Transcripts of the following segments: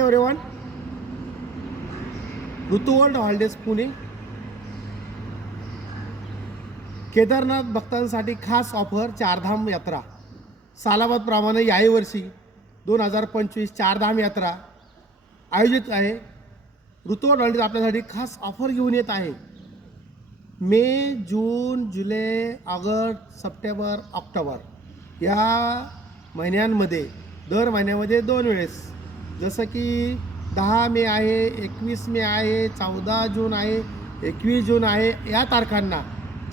Everyone, ऋतू world holidays Pune Kedarnath भक्तांसाठी खास offer Chardham यात्रा सालाबादप्रमाणे याही वर्षी 2025 चारधाम यात्रा आयोजित आहे। ऋतू वर्ल्ड हॉलिडेज आपल्यासाठी खास ऑफर घेऊन येत आहे। मे, जून, जुलै, ऑगस्ट, सप्टेंबर, ऑक्टोबर या महिन्यांमध्ये दर महिन्यामध्ये 2 वेळेस, जसं की 10 मे आहे, 21 मे आहे, 14 जून आहे, 21 जून आहे, या तारखांना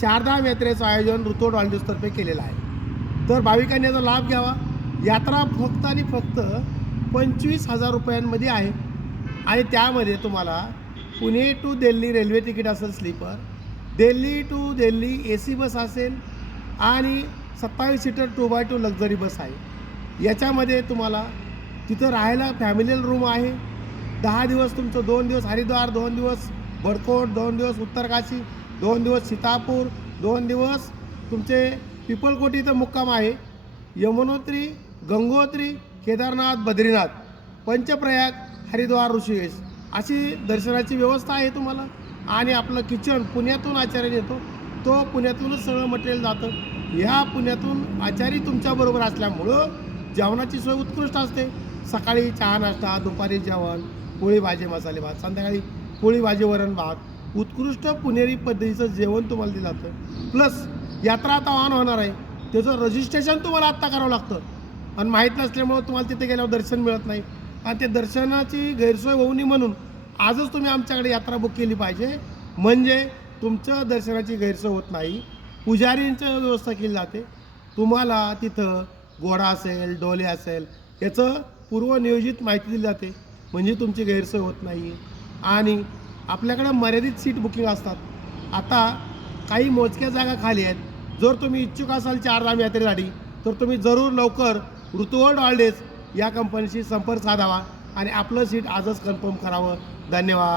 चारधाम यात्रेचं आयोजन ऋतू वर्ल्ड हॉलिडेजतर्फे केलेलं आहे। तर भाविकांनी याचा लाभ घ्यावा। यात्रा फक्त आणि फक्त 25,000 रुपयांमध्ये आहे आणि त्यामध्ये तुम्हाला Pune to Delhi railway ticket असेल sleeper, Delhi to Delhi AC bus असेल आणि 27 सीटर 2x2 लक्झरी बस आहे। याच्यामध्ये तुम्हाला तिथं राहायला फॅमिलियल रूम आहे। 10 दिवस तुमचं, 2 दिवस हरिद्वार, 2 दिवस बडकोट, 2 दिवस उत्तरकाशी, 2 दिवस सीतापूर, 2 दिवस तुमचे पिपलकोटी इथं मुक्काम आहे। यमुनोत्री, गंगोत्री, केदारनाथ, बद्रीनाथ, पंचप्रयाग, हरिद्वार, ऋषिकेश अशी दर्शनाची व्यवस्था आहे तुम्हाला। आणि आपलं किचन पुण्यातून आचार्य येतो, तो पुण्यातूनच सगळं मटेरियल जातं। ह्या पुण्यातून आचारी तुमच्याबरोबर असल्यामुळं जेवणाची सोय उत्कृष्ट असते। सकाळी चहा नाश्ता, दुपारी जेवण, पोळी भाजी मसाले भात, संध्याकाळी पोळी भाजी वरण भात, उत्कृष्ट पुणेरी पद्धतीचं जेवण तुम्हाला दिलं जातं। प्लस यात्रा आता ऑन होणार आहे, त्याचं रजिस्ट्रेशन तुम्हाला आत्ता करावं लागतं आणि माहीत नसल्यामुळं तुम्हाला तिथे गेल्यावर दर्शन मिळत नाही आणि ते दर्शनाची गैरसोय होऊ नये म्हणून आजच तुम्ही आमच्याकडे यात्रा बुक केली पाहिजे, म्हणजे तुमचं दर्शनाची गैरसोय होत नाही। पुजारींचं व्यवस्था केली जाते, तुम्हाला तिथं घोडा असेल, डोले असेल याचं पूर्वनियोजित माहिती दिली जाते, म्हणजे तुमची गैरसोय होत नाही। आणि आपल्याकडे मर्यादित सीट बुकिंग असतात। आता काही मोजक्या जागा खाली आहेत। जर तुम्ही इच्छुक असाल चारधाम यात्रेसाठी तर तुम्ही जरूर लवकर ऋतू वर्ल्ड हॉलिडेज या कंपनीशी संपर्क साधावा आणि आपलं सीट आजच कन्फर्म करावं। धन्यवाद।